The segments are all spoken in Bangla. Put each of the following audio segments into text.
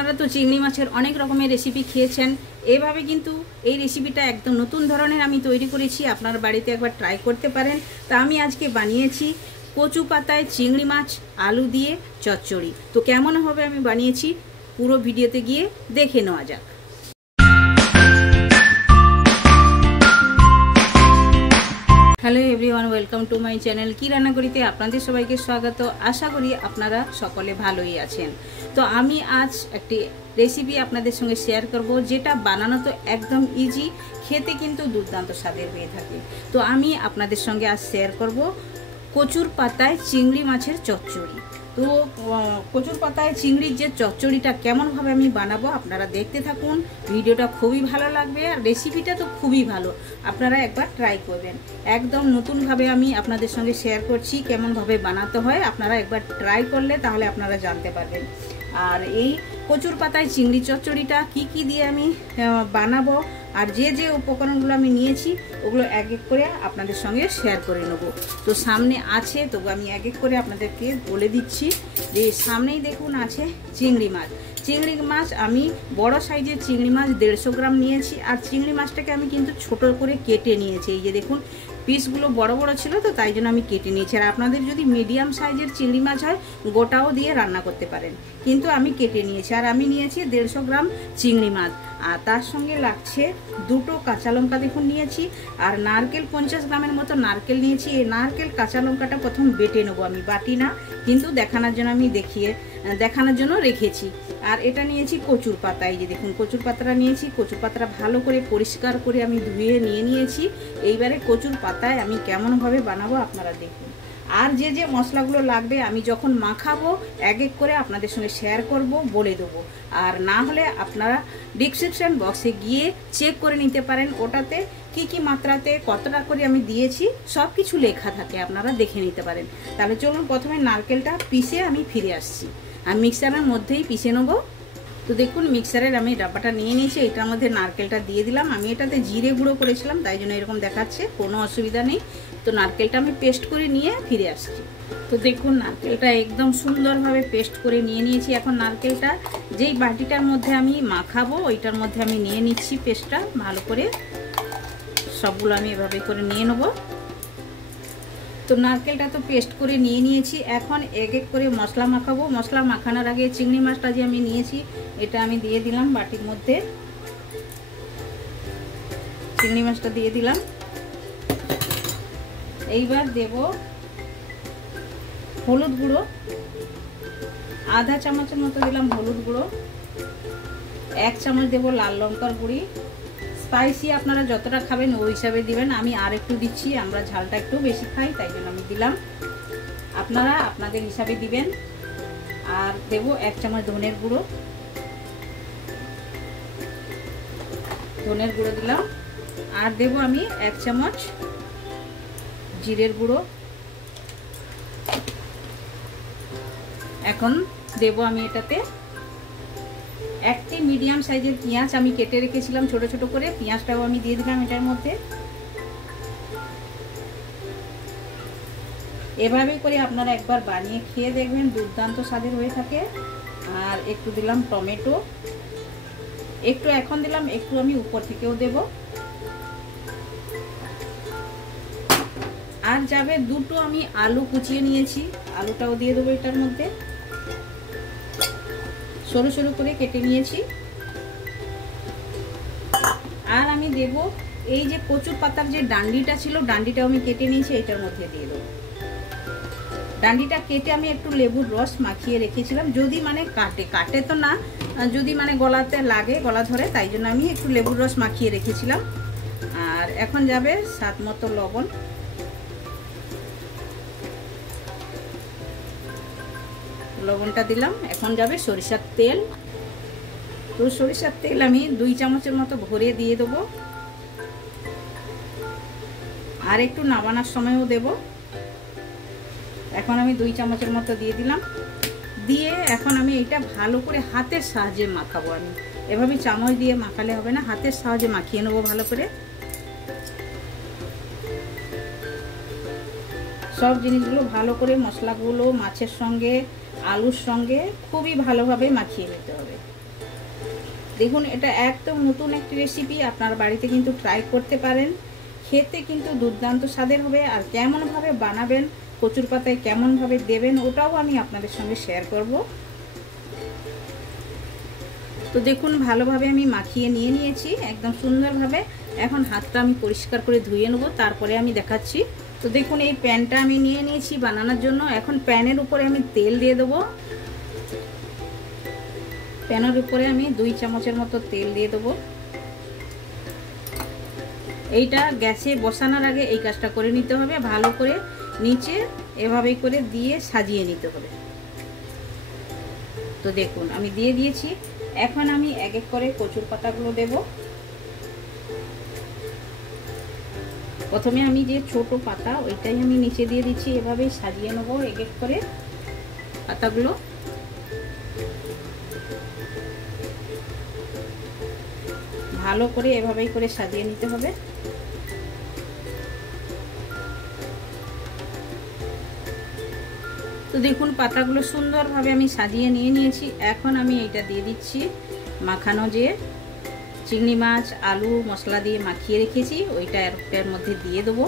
আপনারা তো চিংড়ি মাছের অনেক রকমের রেসিপি খেয়েছেন, এভাবে কিন্তু এই রেসিপিটা একদম নতুন ধরনের আমি তৈরি করেছি। আপনার বাড়িতে একবার ট্রাই করতে পারেন। তা আমি আজকে বানিয়েছি কচু পাতায় চিংড়ি মাছ আলু দিয়ে চচ্চড়ি। তো কেমন হবে আমি বানিয়েছি পুরো ভিডিওতে গিয়ে দেখে নেওয়া যাক। Hello everyone, welcome to my channel কি রান্না করিতে আপনাদের সবাইকে স্বাগত। আশা করি আপনারা সকলে ভালোই আছেন। তো আমি আজ একটি রেসিপি আপনাদের সঙ্গে শেয়ার করব, যেটা বানানো তো একদম ইজি, খেতে কিন্তু দুর্দান্ত স্বাদের হয়ে থাকে। তো আমি আপনাদের সঙ্গে আজ শেয়ার করব কচুর পাতায় চিংড়ি মাছের চচ্চড়ি। তো কচুর পাতায় চিংড়ির যে চচ্চড়িটা কেমনভাবে আমি বানাবো আপনারা দেখতে থাকুন। ভিডিওটা খুবই ভালো লাগবে আর রেসিপিটা তো খুবই ভালো, আপনারা একবার ট্রাই করবেন। একদম নতুনভাবে আমি আপনাদের সঙ্গে শেয়ার করছি কেমনভাবে বানাতে হয়, আপনারা একবার ট্রাই করলে তাহলে আপনারা জানতে পারবেন। আর এই কচুর পাতায় চিংড়ি চচ্চড়িটা কি কি দিয়ে আমি বানাবো আর যে যে উপকরণগুলো আমি নিয়েছি ওগুলো এক এক করে আপনাদের সঙ্গে শেয়ার করে নেব। তো সামনে আছে, তো আমি এক এক করে আপনাদেরকে বলে দিচ্ছি। যে সামনেই দেখুন আছে চিংড়ি মাছ। চিংড়ি মাছ আমি বড় সাইজের চিংড়ি মাছ 150 গ্রাম নিয়েছি। আর চিংড়ি মাছটাকে আমি কিন্তু ছোট করে কেটে নিয়েছি। এই যে দেখুন পিসগুলো বড় বড় ছিল, তো তাই জন্য আমি কেটে নিয়েছি। আর আপনাদের যদি মিডিয়াম সাইজের চিংড়ি মাছ হয় গোটাও দিয়ে রান্না করতে পারেন, কিন্তু আমি কেটে নিয়েছি। আর আমি নিয়েছি 150 গ্রাম চিংড়ি মাছ। আর তার সঙ্গে লাগছে 2টো কাঁচা লঙ্কা দেখুন নিয়েছি। আর নারকেল 50 গ্রামের মতো নারকেল নিয়েছি। এই নারকেল কাঁচা লঙ্কাটা প্রথম বেটে নেবো, আমি বাটি না, কিন্তু দেখানোর জন্য আমি দেখানোর জন্য রেখেছি। আর এটা নিয়েছি কচুর পাতা। এই যে দেখুন কচুর পাতাটা নিয়েছি। কচুর পাতাটা ভালো করে পরিষ্কার করে আমি ধুয়ে নিয়েছি। এইবারে কচুর পাতায় আমি কেমনভাবে বানাবো আপনারা দেখুন। আর যে যে মশলাগুলো লাগবে আমি যখন মাখাবো এক এক করে আপনাদের সঙ্গে শেয়ার করব, বলে দেবো। আর না হলে আপনারা ডিসক্রিপশন বক্সে গিয়ে চেক করে নিতে পারেন, ওটাতে কি কি মাত্রাতে কতটা করে আমি দিয়েছি সব কিছু লেখা থাকে, আপনারা দেখে নিতে পারেন। তাহলে চলুন প্রথমে নারকেলটা পিষে আমি ফিরে আসছি। আমি মিক্সারের মধ্যেই পিষে নেবো। তো দেখুন মিক্সারের আমি ডাব্বাটা নিয়ে নিয়েছি, এটার মধ্যে নারকেলটা দিয়ে দিলাম। আমি এটাতে জিরে গুঁড়ো করেছিলাম, তাই জন্য এরকম দেখাচ্ছে, কোনো অসুবিধা নেই। তো নারকেলটা আমি পেস্ট করে নিয়ে ফিরে আসছি। তো দেখুন নারকেলটা একদম সুন্দরভাবে পেস্ট করে নিয়ে নিয়েছি। এখন নারকেলটা যেই বাটিটার মধ্যে আমি মাখাবো ওইটার মধ্যে আমি নিয়ে নিচ্ছি পেস্টটা ভালো করে। সবগুলো আমি এভাবে করে নিয়ে নেবো। তো নারকেলটা তো পেস্ট করে নিয়ে নিয়েছি। এখন এক এক করে মশলা মাখাবো। মশলা মাখানোর আগে চিংড়ি মাছটা যে আমি নিয়েছি এটা আমি দিয়ে দিলাম বাটির মধ্যে। চিংড়ি মাছটা দিয়ে দিলাম। এইবার দেব হলুদ গুঁড়ো, আধা চামচের মতো দিলাম হলুদ গুঁড়ো। 1 চামচ দেব লাল লঙ্কার গুঁড়ি। স্পাইসি আপনারা যতটা খাবেন ওই হিসাবে দিবেন, আমি আর একটু দিচ্ছি, আমরা ঝালটা একটু বেশি খাই তাই জন্য আমি দিলাম, আপনারা আপনাদের হিসাবে দিবেন। আর দেব 1 চামচ ধনের গুঁড়ো, ধনের গুঁড়ো দিলাম। আর দেব আমি 1 চামচ জিরের গুঁড়ো। এখন দেব আমি এটাতে একটি মিডিয়াম সাইজের পেঁয়াজ আমি কেটে রেখেছিলাম ছোট ছোট করে, পেঁয়াজটাও আমি দিয়ে দিলাম এটার মধ্যে। এভাবে করে আপনারা একবার বানিয়ে খেয়ে দেখবেন, দুর্দান্ত স্বাদের হয়ে থাকে। আর একটু দিলাম টমেটো, একটু এখন দিলাম, একটু আমি উপর থেকেও দেব। আর যাবে 2টো আমি আলু কুচিয়ে নিয়েছি, আলুটাও দিয়ে দেবো এটার মধ্যে, সরু সরু করে কেটে নিয়েছি। আর আমি দেব এই যে কচুর পাতার যে ডান্ডিটা ছিল, ডান্ডিটাও আমি কেটে নিয়েছি, এটার মধ্যে দিয়ে দেবো। ডান্ডিটা কেটে আমি একটু লেবুর রস মাখিয়ে রেখেছিলাম, যদি মানে কাটে তো না, যদি মানে গলাতে লাগে, গলা ধরে, তাই জন্য আমি একটু লেবুর রস মাখিয়ে রেখেছিলাম। আর এখন যাবে স্বাদ মতো লবণ, লবণটা দিলাম। এখন যাবে সরিষার তেল। তো সরিষার তেল আমি 2 চামচের মতো ভরে দিয়ে দেবো। আর একটু নামানোর সময়ও দেব। এখন আমি 2 চামচের মতো দিয়ে দিলাম। দিয়ে এখন আমি এটা ভালো করে হাতের সাহায্যে মাখাবো। আমি এভাবে চামচ দিয়ে মাখালে হবে না, হাতের সাহায্যে মাখিয়ে নেবো ভালো করে। সব জিনিসগুলো ভালো করে, মশলাগুলো মাছের সঙ্গে আলুর সঙ্গে খুবই ভালোভাবে মাখিয়ে নিতে হবে। দেখুন এটা একদম নতুন একটি রেসিপি, আপনার বাড়িতে কিন্তু ট্রাই করতে পারেন। খেতে কিন্তু দুর্দান্ত স্বাদের হবে। আর কেমনভাবে বানাবেন, কচুর পাতায় কেমনভাবে দেবেন, ওটাও আমি আপনাদের সঙ্গে শেয়ার করব। তো দেখুন ভালোভাবে আমি মাখিয়ে নিয়েছি একদম সুন্দরভাবে। এখন হাতটা আমি পরিষ্কার করে ধুয়ে নেব, তারপরে আমি দেখাচ্ছি। তো দেখুন এই প্যানটা আমি নিয়ে নিয়েছি বানানোর জন্য। এখন প্যানের উপরে আমি তেল দিয়ে দেবো। প্যানের উপরে আমি 2 চামচের মতো তেল দিয়ে দেবো। এইটা গ্যাসে বসানোর আগে এই কাজটা করে নিতে হবে, ভালো করে নিচে এভাবেই করে দিয়ে সাজিয়ে নিতে হবে। তো দেখুন আমি দিয়ে দিয়েছি। এখন আমি এক এক করে কচুর পাতাগুলো দেব। প্রথমে আমি যে ছোট পাতা ওইটাই আমি নিচে দিয়ে দিচ্ছি, এভাবেই সাজিয়ে নেব এক এক করে পাতাগুলো। ভালো করে এভাবেই করে সাজিয়ে নিতে হবে। তো দেখুন পাতাগুলো সুন্দরভাবে আমি সাজিয়ে নিয়েছি। এখন আমি এইটা দিয়ে দিচ্ছি মাখানো যে চিংড়ি মাছ আলু মশলা দিয়ে মাখিয়ে রেখেছি, ওইটা এর মধ্যে দিয়ে দেবো।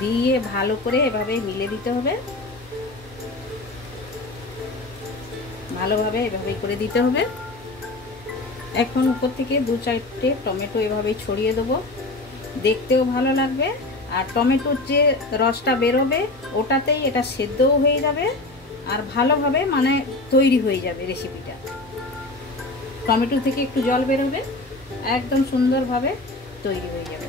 দিয়ে ভালো করে এভাবে মিলে দিতে হবে, ভালোভাবে এভাবেই করে দিতে হবে। এখন উপর থেকে 2-4টে টমেটো এভাবেই ছড়িয়ে দেবো, দেখতেও ভালো লাগবে। আর টমেটোর যে রসটা বেরোবে ওটাতেই এটা সেদ্ধও হয়ে যাবে আর ভালোভাবে মানে তৈরি হয়ে যাবে রেসিপিটা। টমেটো থেকে একটু জল বেরোবে, একদম সুন্দরভাবে তৈরি হয়ে যাবে।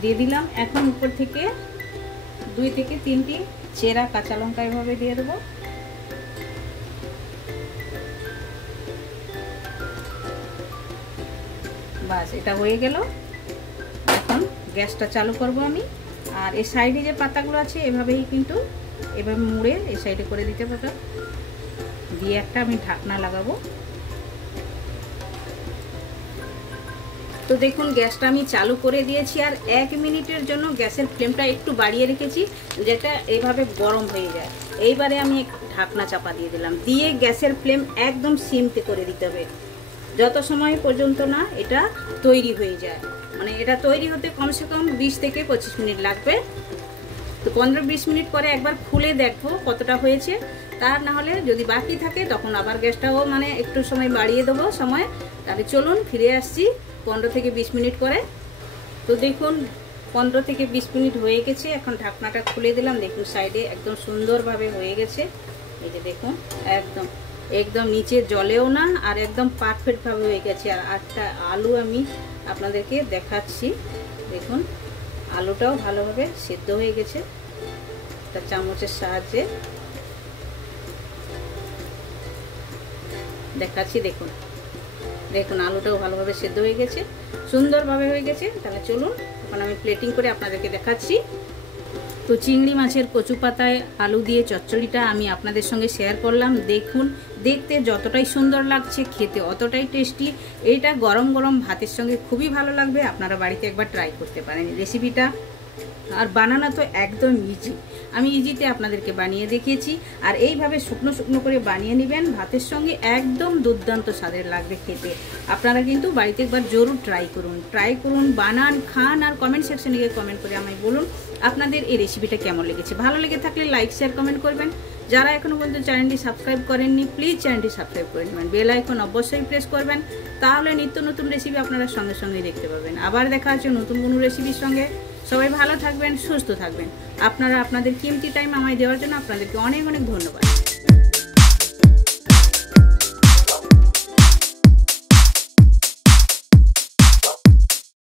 দিয়ে দিলাম। এখন উপর থেকে 2 থেকে 3টি চেরা কাঁচা লঙ্কা এভাবে দিয়ে দেবো। বাস এটা হয়ে গেল। এখন গ্যাসটা চালু করব আমি। আর এই সাইডে যে পাতাগুলো আছে এভাবেই কিন্তু এভাবে মুড়ে এই সাইডে করে দিতে পারবো, দিয়ে একটা আমি ঢাকনা লাগাবো। তো দেখুন গ্যাসটা আমি চালু করে দিয়েছি আর 1 মিনিটের জন্য গ্যাসের ফ্লেমটা একটু বাড়িয়ে রেখেছি, যেটা এইভাবে গরম হয়ে যায়। এইবারে আমি ঢাকনা চাপা দিয়ে দিলাম, দিয়ে গ্যাসের ফ্লেম একদম সিমতে করে দিতে হবে যত সময় পর্যন্ত না এটা তৈরি হয়ে যায়। মানে এটা তৈরি হতে কমসে কম 20 থেকে 25 মিনিট লাগবে। তো 15-20 মিনিট পরে একবার খুলে দেখবো কতটা হয়েছে। তার না হলে যদি বাকি থাকে তখন আবার গ্যাসটাও মানে একটু সময় বাড়িয়ে দেবো সময়। তাহলে চলুন ফিরে আসছি 15 থেকে 20 মিনিট পরে। তো দেখুন 15 থেকে 20 মিনিট হয়ে গেছে। এখন ঢাকনাটা খুলে দিলাম, দেখুন সাইডে একদম সুন্দরভাবে হয়ে গেছে। এই যে দেখুন একদম একদম নিচে জলেও না আর একদম পারফেক্টভাবে হয়ে গেছে। আর একটা আলু আমি আপনাদেরকে দেখাচ্ছি, দেখুন আলুটাও ভালোভাবে সেদ্ধ হয়ে গেছে। একটা চামচের সাহায্যে দেখাচ্ছি, দেখুন দেখুন আলুটাও ভালোভাবে সেদ্ধ হয়ে গেছে, সুন্দরভাবে হয়ে গেছে। তাহলে চলুন এখন আমি প্লেটিং করে আপনাদেরকে দেখাচ্ছি। তো চিংড়ি মাছের কচু পাতায় আলু দিয়ে চচ্চড়িটা আমি আপনাদের সঙ্গে শেয়ার করলাম। দেখুন দেখতে যতটাই সুন্দর লাগছে খেতে অতটাই টেস্টি। এইটা গরম গরম ভাতের সঙ্গে খুবই ভালো লাগবে। আপনারা বাড়িতে একবার ট্রাই করতে পারেন রেসিপিটা। আর বানানো তো একদম ইজি, আমি ইজিতে আপনাদেরকে বানিয়ে দেখিয়েছি। আর এইভাবে শুকনো শুকনো করে বানিয়ে নেবেন, ভাতের সঙ্গে একদম দুর্দান্ত স্বাদের লাগবে খেতে। আপনারা কিন্তু বাড়িতে একবার জরুর ট্রাই করুন, বানান, খান। আর কমেন্ট সেকশনে গিয়ে কমেন্ট করে আমায় বলুন আপনাদের এই রেসিপিটা কেমন লেগেছে। ভালো লেগে থাকলে লাইক শেয়ার কমেন্ট করবেন। যারা এখনো পর্যন্ত চ্যানেলটি সাবস্ক্রাইব করেননি প্লিজ চ্যানেলটি সাবস্ক্রাইব করে নেবেন, বেল আইকন অবশ্যই প্রেস করবেন, তাহলে নিত্য নতুন রেসিপি আপনারা সঙ্গে সঙ্গে দেখতে পাবেন। আবার দেখা হচ্ছে নতুন কোনো রেসিপির সঙ্গে। সবাই ভালো থাকবেন, সুস্থ থাকবেন। আপনারা আপনাদের কিমতি টাইম আমায় দেওয়ার জন্য আপনাদেরকে অনেক অনেক ধন্যবাদ।